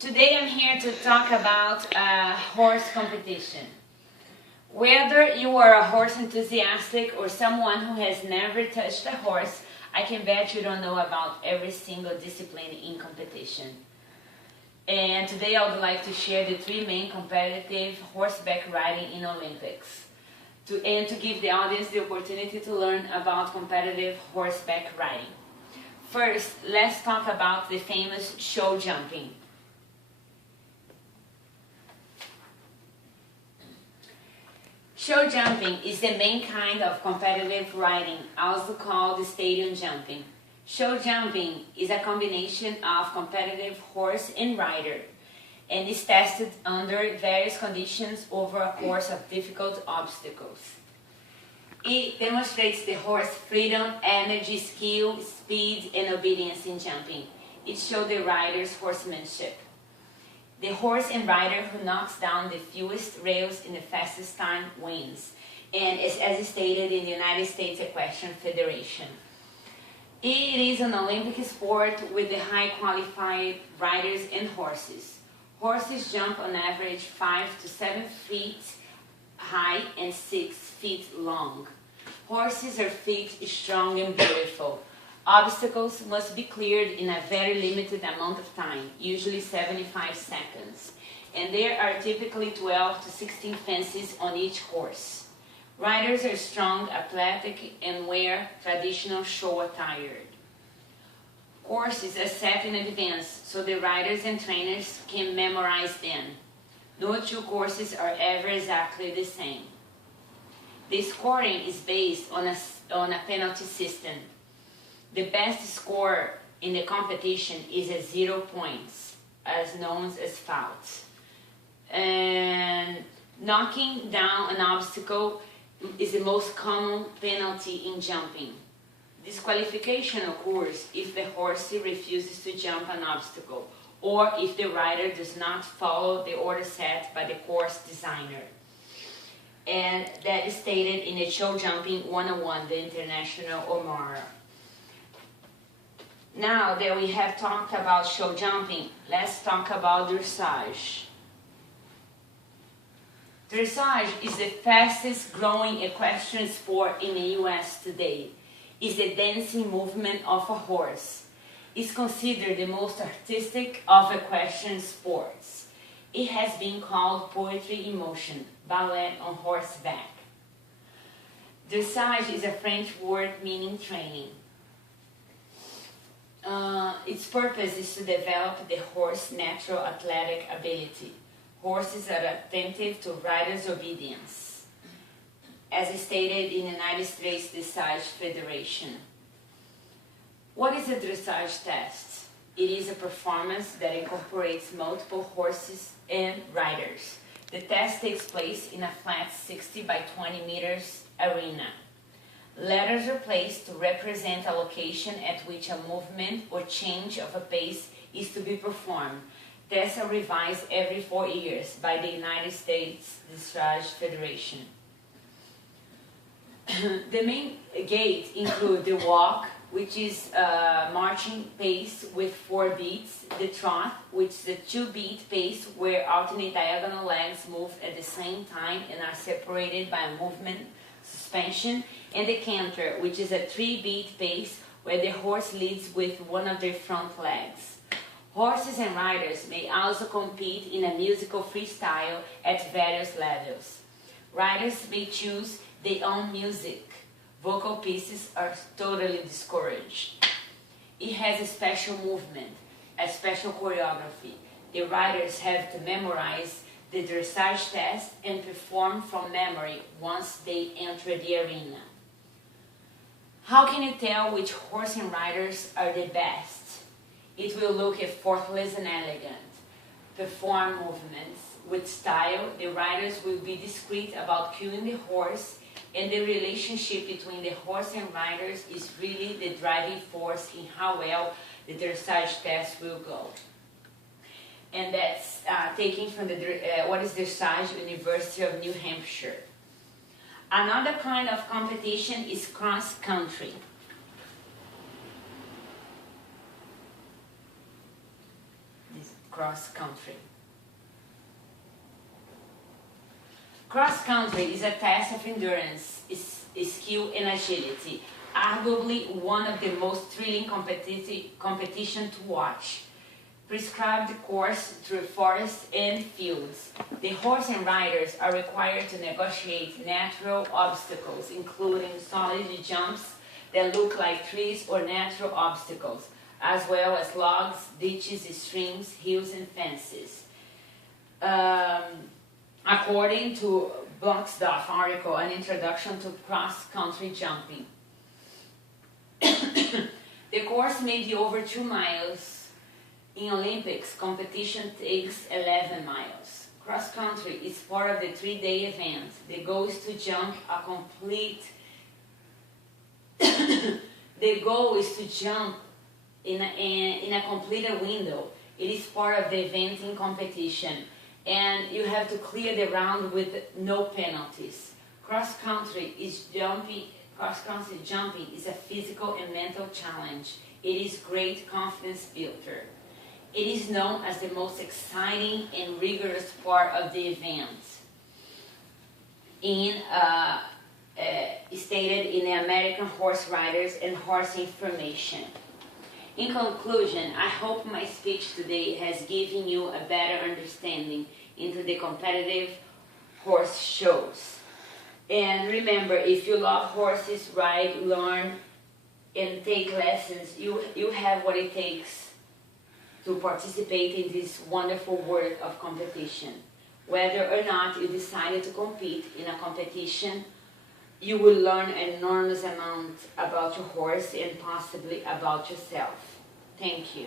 Today I'm here to talk about horse competition. Whether you are a horse enthusiastic or someone who has never touched a horse, I can bet you don't know about every single discipline in competition. And today I would like to share the three main competitive horseback riding in Olympics. And to give the audience the opportunity to learn about competitive horseback riding. First, let's talk about the famous show jumping. Show jumping is the main kind of competitive riding, also called stadium jumping. Show jumping is a combination of competitive horse and rider, and is tested under various conditions over a course of difficult obstacles. It demonstrates the horse freedom, energy, skill, speed, and obedience in jumping. It shows the rider's horsemanship. The horse and rider who knocks down the fewest rails in the fastest time wins, and is as stated in the United States Equestrian Federation. It is an Olympic sport with the high qualified riders and horses. Horses jump on average 5 to 7 feet high and 6 feet long. Horses are fit, strong, and beautiful. Obstacles must be cleared in a very limited amount of time, usually 75 seconds, and there are typically 12 to 16 fences on each horse. Riders are strong, athletic, and wear traditional show attire. Courses are set in advance so the riders and trainers can memorize them. No two courses are ever exactly the same. The scoring is based on a penalty system. The best score in the competition is a 0 points, as known as fouls. And knocking down an obstacle is the most common penalty in jumping. Disqualification occurs if the horse refuses to jump an obstacle, or if the rider does not follow the order set by the course designer. And that is stated in the Show Jumping 101, the International OMARA. Now that we have talked about show jumping, let's talk about dressage. Dressage is the fastest growing equestrian sport in the US today. It's the dancing movement of a horse. It's considered the most artistic of equestrian sports. It has been called poetry in motion, ballet on horseback. Dressage is a French word meaning training. Its purpose is to develop the horse's natural athletic ability. Horses are attentive to riders' obedience, as stated in the United States Dressage Federation. What is a dressage test? It is a performance that incorporates multiple horses and riders. The test takes place in a flat 60 by 20 meters arena. Letters are placed to represent a location at which a movement or change of a pace is to be performed. Tests are revised every 4 years by the United States Dressage Federation. The main gaits include the walk, which is a marching pace with 4 beats, the trot, which is a 2-beat pace where alternate diagonal legs move at the same time and are separated by a movement suspension, and the canter, which is a 3-beat pace where the horse leads with one of their front legs. Horses and riders may also compete in a musical freestyle at various levels. Riders may choose their own music. Vocal pieces are totally discouraged. It has a special movement, a special choreography. The riders have to memorize the dressage test and perform from memory once they enter the arena. How can you tell which horse and riders are the best? It will look effortless and elegant. Perform movements with style. The riders will be discreet about cueing the horse, and the relationship between the horse and riders is really the driving force in how well the dressage test will go. And that's taken from the What is Dressage, University of New Hampshire. Another kind of competition is cross country. cross country. Cross country is a test of endurance, skill, and agility, arguably one of the most thrilling competition to watch. Prescribed course through forests and fields. The horse and riders are required to negotiate natural obstacles, including solid jumps that look like trees or natural obstacles, as well as logs, ditches, streams, hills, and fences. According to Blocksdorf article, An Introduction to Cross-Country Jumping. The course may be over 2 miles. In Olympics, competition takes 11 miles. Cross-country is part of the 3-day event. The goal is to jump a complete the goal is to jump in a completed window. It is part of the eventing competition, and you have to clear the round with no penalties. Cross-country jumping is a physical and mental challenge. It is great confidence builder. It is known as the most exciting and rigorous part of the event. Stated in the American Horse Riders and Horse Information. In conclusion, I hope my speech today has given you a better understanding into the competitive horse shows. And remember, if you love horses, ride, learn, and take lessons, you have what it takes to participate in this wonderful world of competition. Whether or not you decided to compete in a competition, you will learn an enormous amount about your horse and possibly about yourself. Thank you.